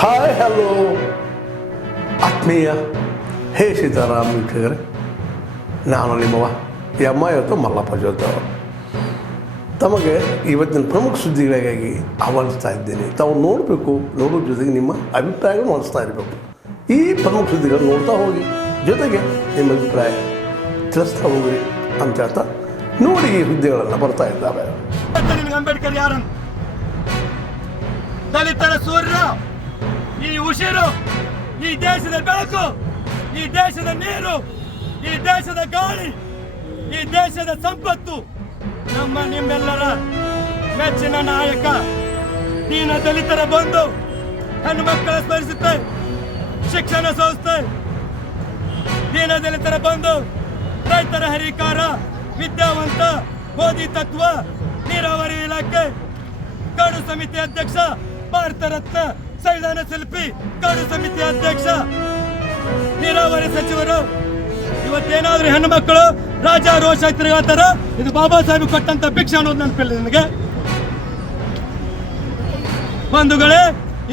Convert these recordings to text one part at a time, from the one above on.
Hi hello ಆತ್ಮೀಯ ಹೇ ಸೀತಾರಾಮ್ ವೀಕ್ಷಕರೇ, ನಾನು ನಿಮ್ಮವ ಇವತ್ತು ಮಲ್ಲಪ್ಪ ಜೋತಿ ಅವರು ತಮಗೆ ಇವತ್ತಿನ ಪ್ರಮುಖ ಸುದ್ದಿಗಳಿಗಾಗಿ ಆಹ್ವಾನಿಸ್ತಾ ಇದ್ದೇನೆ. ತಾವು ನೋಡಬೇಕು, ನೋಡೋದ್ರ ಜೊತೆಗೆ ನಿಮ್ಮ ಅಭಿಪ್ರಾಯಗಳು ಮಾಡಿಸ್ತಾ ಇರಬೇಕು. ಈ ಪ್ರಮುಖ ಸುದ್ದಿಗಳು ನೋಡ್ತಾ ಹೋಗಿ, ಜೊತೆಗೆ ನಿಮ್ಮ ಅಭಿಪ್ರಾಯ ತಿಳಿಸ್ತಾ ಹೋಗ್ರಿ ಅಂತ ಹೇಳ್ತಾ ನೋಡಿ ಈ ಹುದ್ದೆಗಳನ್ನು ಬರ್ತಾ ಇದ್ದಾವೆ. ಅಂಬೇಡ್ಕರ್ ಯಾರನ್ನು? ದಲಿತರ ಸೂರ್ಯ, ಈ ಉಸಿರು, ಈ ದೇಶದ ಬೆಳಕು, ಈ ದೇಶದ ನೀರು, ಈ ದೇಶದ ಗಾಳಿ, ಈ ದೇಶದ ಸಂಪತ್ತು, ನಮ್ಮ ನಿಮ್ಮೆಲ್ಲರ ಮೆಚ್ಚಿನ ನಾಯಕ, ದೀನ ದಲಿತರ ಬಂಧು, ಹೆಣ್ಣು ಮಕ್ಕಳ ಸ್ಮರಿಸುತ್ತೆ ಶಿಕ್ಷಣ ಸಂಸ್ಥೆ, ದೀನ ದಲಿತರ ಬಂಧು, ರೈತರ ಹರಿಕಾರ, ವಿದ್ಯಾವಂತ, ಬೋಧಿ ತತ್ವ, ನೀರಾವರಿ ಇಲಾಖೆ, ಕಾಡು ಸಮಿತಿ ಅಧ್ಯಕ್ಷ, ಭಾರತ ರತ್ನ, ಸಂವಿಧಾನ ಶಿಲ್ಪಿ, ಕಾಡು ಸಮಿತಿ ಅಧ್ಯಕ್ಷ, ನೀರಾವರಿ ಸಚಿವರು. ಇವತ್ತೇನಾದ್ರೂ ಹೆಣ್ಣು ಮಕ್ಕಳು ರಾಜ ರೋಷ ತಿರುಗಾತಾರ, ಇದು ಬಾಬಾ ಸಾಹೇಬ್ ಕೊಟ್ಟಂತ ಭಿಕ್ಷೆ ಅನ್ನೋದು ನೆನಪಿಲ್ಲ ನನಗೆ. ಬಂಧುಗಳೇ,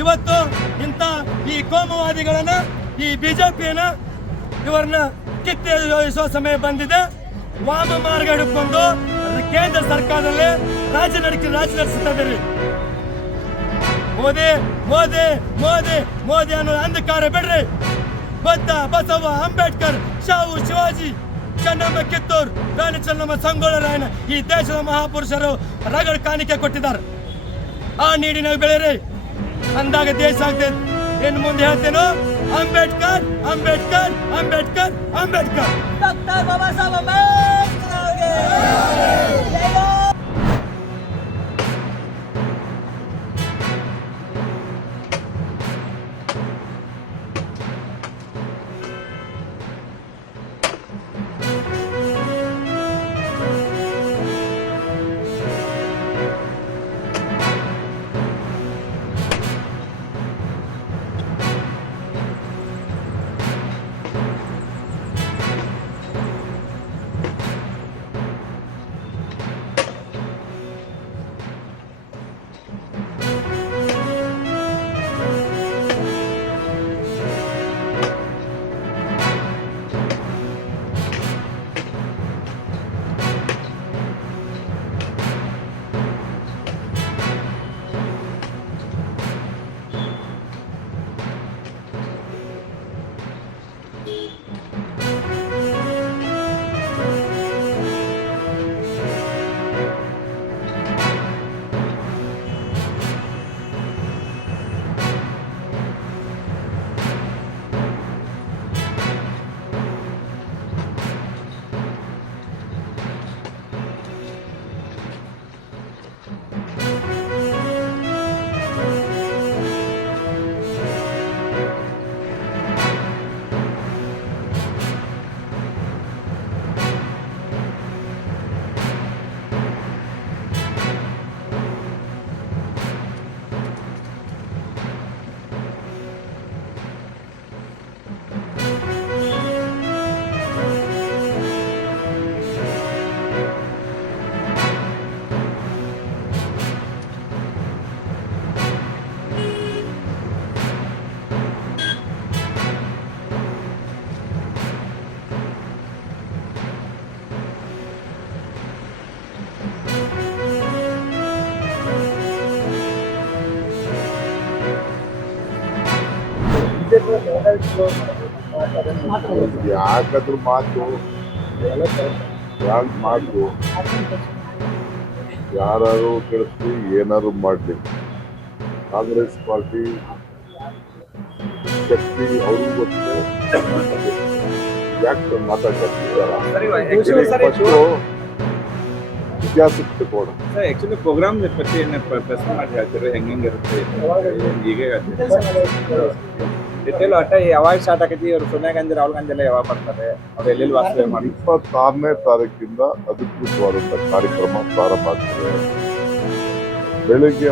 ಇವತ್ತು ಇಂಥ ಈ ಕೋಮುವಾದಿಗಳನ್ನ, ಈ ಬಿಜೆಪಿಯನ್ನ, ಇವರನ್ನ ಕಿತ್ತೆಸೋ ಸಮಯ ಬಂದಿದೆ. ವಾಮ ಮಾರ್ಗ ಹಿಡ್ಕೊಂಡು ಕೇಂದ್ರ ಸರ್ಕಾರದಲ್ಲಿ ರಾಜ್ಯ ನಡೆಸುತ್ತಿದ್ದೀರಿ. ಮೋದಿ ಮೋದಿ ಮೋದಿ ಮೋದಿ ಅನ್ನೋ ಅಂಧಕಾರ ಬಿಡ್ರಿ. ಬುದ್ಧ, ಬಸವ, ಅಂಬೇಡ್ಕರ್, ಶಾಹು, ಶಿವಾಜಿ, ಚೆನ್ನಮ್ಮ ಕಿತ್ತೂರು, ರಾಣಿ ಚೆನ್ನಮ್ಮ, ಸಂಗೊಳ್ಳಿ ರಾಯಣ್ಣ, ಈ ದೇಶದ ಮಹಾಪುರುಷರು ರಗಡ ಕಾಣಿಕೆ ಕೊಟ್ಟಿದ್ದಾರೆ. ಆ ನೀಡಿ ನಾವು ಬೆಳೆರಿ ಅಂದಾಗ ದೇಶ ಆಗ್ತದೆ. ಇನ್ನು ಮುಂದೆ ಹೇಳ್ತೇನೋ, ಅಂಬೇಡ್ಕರ್ ಅಂಬೇಡ್ಕರ್ ಅಂಬೇಡ್ಕರ್ ಅಂಬೇಡ್ಕರ್. ಡಾಕ್ಟರ್ ಬಾಬಾ ಸಾಹೇಬ್ ಅಂಬೇಡ್ಕರ್ ಅವರಿಗೆ ಯಾಕಾದ್ರೂ ಮಾತು ಯಾಕೆ ಮಾತು ಯಾರು ಕೇಳಿಸ್ಲಿ ಏನಾದ್ರು ಮಾಡ್ಲಿ, ಕಾಂಗ್ರೆಸ್ ಪಾರ್ಟಿ ಶಕ್ತಿ ಅವ್ರಿಗೂ ಗೊತ್ತಿದೆ. ಯಾಕೆ ಮಾತಾಡ್ತಾರೆ ಇತಿಹಾಸಕ್ಕೆ ತಗೋಣ. ಆಕ್ಚುಲಿ ಪ್ರೋಗ್ರಾಮ್ ಪற்றி ಪ್ರಶ್ನೆ ಮಾಡಿ ಹೇಳ್ತೀರಿ ಹೆಂಗಿರುತ್ತೆ ಈಗ ಡಿಟೇಲ್ ಒಟ್ಟ ಯಾವಾಗ ಸ್ಟಾರ್ಟ್ ಆಗೈತಿ? ಅವ್ರು ಸೋನಿಯಾ ಗಾಂಧಿ, ರಾಹುಲ್ ಗಾಂಧಿ ಎಲ್ಲ ಯಾವಾಗ ಬರ್ತಾರೆ? ಅವ್ರು ಎಲ್ಲೆಲ್ಲಿ ವಾಸ್ತವ್ಯ ಮಾಡಿ 26ನೇ ತಾರೀಕಿಂದ ಅಧಿಕೃತವಾದಂಥ ಕಾರ್ಯಕ್ರಮ ಪ್ರಾರಂಭ ಆಗ್ತದೆ. ಬೆಳಗ್ಗೆ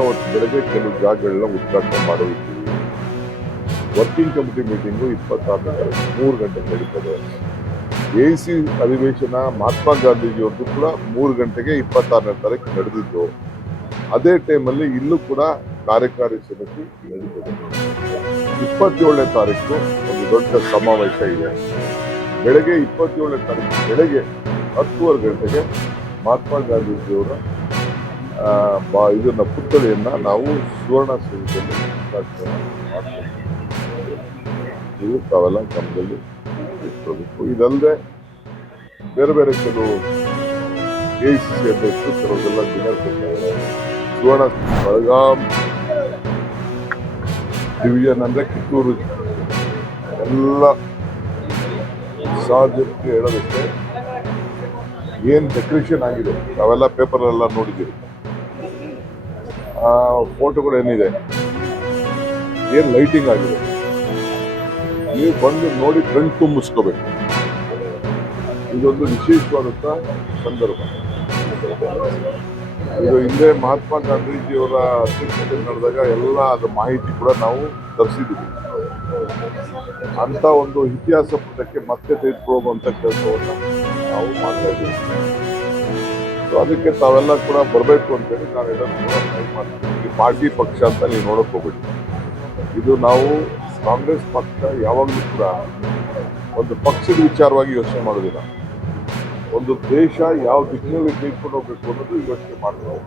ಕೆಲವು ಜಾಗಗಳನ್ನ ಉದ್ಘಾಟನೆ ಮಾಡೋದಿದ್ದೀವಿ. ವರ್ಕಿಂಗ್ ಕಮಿಟಿ ಮೀಟಿಂಗು 26ನೇ ತಾರೀಕು 3 ಗಂಟೆಗೆ ನಡೀತದೆ. ಎಸಿ ಅಧಿವೇಶನ ಮಹಾತ್ಮ ಗಾಂಧೀಜಿಯವ್ರದ್ದು ಕೂಡ 3 ಗಂಟೆಗೆ 26ನೇ ತಾರೀಕು ನಡೆದಿದ್ದು. ಅದೇ ಟೈಮಲ್ಲಿ ಇಲ್ಲೂ ಕೂಡ ಕಾರ್ಯಕಾರಿ ಸಮಿತಿ ನಡೀತದೆ. 27ನೇ ತಾರೀಕು ಒಂದು ದೊಡ್ಡ ಸಮಾವೇಶ ಇದೆ. ಬೆಳಗ್ಗೆ 27ನೇ ತಾರೀಕು ಬೆಳಗ್ಗೆ 10:30 ಗಂಟೆಗೆ ಮಹಾತ್ಮ ಗಾಂಧೀಜಿಯವರ ಇದನ್ನ ಪುತ್ಥಳಿಯನ್ನ ನಾವು ಸುವರ್ಣಸೌಧದಲ್ಲಿ ಮಾಡ್ತೀವಿ. ಇದು ತಾವೆಲ್ಲ ಗಮನದಲ್ಲಿ ಇಟ್ಕೋಬೇಕು. ಇದಲ್ಲದೆ ಬೇರೆ ಬೇರೆ ಕೆಲವು AICC ಅಧ್ಯಕ್ಷರು ಕೆಲವೆಲ್ಲ ಡಿನ್ನರ್ ಕೊಡ್ತಾರೆ. ಸುವರ್ಣ ಬೆಳಗಾಂ ಡಿವಿಷನ್ ಅಂದ್ರೆ ಕಿತ್ತೂರು ಎಲ್ಲ ಸಾಧ್ಯತೆ ಹೇಳೋದಕ್ಕೆ ಏನ್ ಡೆಕೋರೇಷನ್ ಆಗಿದೆ ನಾವೆಲ್ಲ ಪೇಪರ್ ಎಲ್ಲ ನೋಡಿದ್ದೀವಿ. ಫೋಟೋಗಳು ಏನಿದೆ, ಏನ್ ಲೈಟಿಂಗ್ ಆಗಿದೆ, ನೀವು ಬಂದು ನೋಡಿ ಕಣ್ ತುಂಬಿಸ್ಕೋಬೇಕು. ಇದೊಂದು ವಿಶೇಷವಾದಂತ ಸಂದರ್ಭ. ಇದು ಹಿಂದೆ ಮಹಾತ್ಮ ಗಾಂಧೀಜಿಯವರ ಅಧ್ಯಕ್ಷತೆ ನಡೆದಾಗ ಎಲ್ಲ ಅದರ ಮಾಹಿತಿ ಕೂಡ ನಾವು ತರಿಸಿದ್ದೀವಿ. ಅಂತ ಒಂದು ಇತಿಹಾಸ ಪುಟಕ್ಕೆ ಮತ್ತೆ ತೆಗೆದುಕೊಳ್ಳುವಂತ ಕೆಲಸವನ್ನ ನಾವು ಮಾಡ್ತಾ ಇದ್ದೀವಿ. ಅದಕ್ಕೆ ತಾವೆಲ್ಲ ಕೂಡ ಬರಬೇಕು ಅಂತೇಳಿ ನಾವೆಲ್ಲರೂ ಕೂಡ ಟ್ರೈ ಮಾಡ್ತೀವಿ. ಈ ಪಾರ್ಟಿ ಪಕ್ಷ ಅಂತ ನೀವು ನೋಡಕ್ ಹೋಗ್ಬೇಡಿ. ಇದು ನಾವು ಕಾಂಗ್ರೆಸ್ ಪಕ್ಷ ಯಾವಾಗಲೂ ಕೂಡ ಒಂದು ಪಕ್ಷದ ವಿಚಾರವಾಗಿ ಯೋಚನೆ ಮಾಡೋದಿಲ್ಲ. ಒಂದು ದೇಶ ಯಾವ ದಿಕ್ಕಿನಲ್ಲಿ ತೆಗೆದುಕೊಂಡು ಹೋಗ್ಬೇಕು ಅನ್ನೋದು ಯೋಚನೆ ಮಾಡ್ತಾರೆ.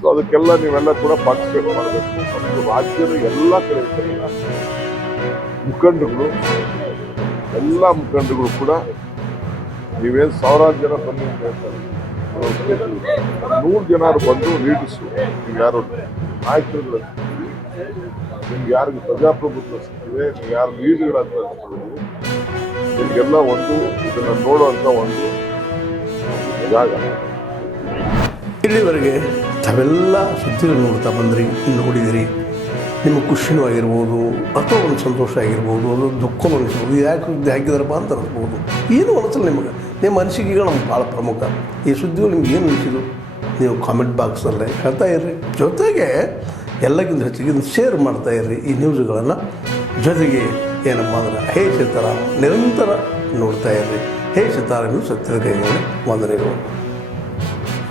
ಸೊ ಅದಕ್ಕೆಲ್ಲ ನೀವೆಲ್ಲ ಕೂಡ ಪಾರ್ಟಿಸಿಪೇಟ್ ಮಾಡಬೇಕು. ಮತ್ತು ರಾಜ್ಯದ ಎಲ್ಲ ಕಡೆ ಮುಖಂಡರುಗಳು ಎಲ್ಲ ಮುಖಂಡರುಗಳು ಕೂಡ ನೀವೇನು ಸಾವಿರಾರು ಜನ ಬನ್ನಿ ಅಂತ ಹೇಳ್ತಾರೆ, 100 ಜನ ಬಂದು ಲೀಡರ್ಸು, ನೀವು ಯಾರು ನಾಯಕರುಗಳು, ನಿಮ್ಗೆ ಯಾರಿಗೆ ಪ್ರಜಾಪ್ರಭುತ್ವ ಸಿಗ್ತದೆ, ನೀವು ಯಾರು ಲೀಡರ್ಗಳಂತ ನಿಮಗೆಲ್ಲ ಒಂದು ಇದನ್ನು ನೋಡುವಂಥ ಒಂದು ಜಾಗ. ಇಲ್ಲಿವರೆಗೆ ತಾವೆಲ್ಲ ಸುದ್ದಿಗಳು ನೋಡ್ತಾ ಬಂದ್ರಿ, ನೋಡಿದಿರಿ. ನಿಮಗೆ ಖುಷಿನೂ ಆಗಿರ್ಬೋದು, ಅಥವಾ ಒಂದು ಸಂತೋಷ ಆಗಿರ್ಬೋದು, ಅದು ದುಃಖನೂ ಅನಿಸ್ಬೋದು. ಯಾಕೆ ಸುದ್ದಿ ಹಾಕಿದಾರಪ್ಪ ಅಂತ ಅನಿಸ್ಬೋದು. ಏನು ಅನಿಸಲ್ಲ ನಿಮಗೆ, ನಿಮ್ಮ ಅನಿಸಿಕೆಗಳು ನಮ್ಗೆ ಭಾಳ ಪ್ರಮುಖ. ಈ ಸುದ್ದಿಗಳು ನಿಮ್ಗೆ ಏನು ಅನಿಸಿದ್ದು ನೀವು ಕಾಮೆಂಟ್ ಬಾಕ್ಸಲ್ಲೇ ಹೇಳ್ತಾ ಇರ್ರಿ. ಜೊತೆಗೆ ಎಲ್ಲಕ್ಕಿಂತ ಹೆಚ್ಚಿಗೆ ಶೇರ್ ಮಾಡ್ತಾ ಇರ್ರಿ ಈ ನ್ಯೂಸ್ಗಳನ್ನು. ಜೊತೆಗೆ ಏನಪ್ಪ ಅಂದ್ರೆ ಹೇ ಸೀತಾರಾಮ್ ನಿರಂತರ ನೋಡ್ತಾ ಇರ್ರಿ. ಹೇ ಸೀತಾರಾಮ್ ಸತ್ಯದ ಕೈಗಳು ವಂದನೆಗಳು.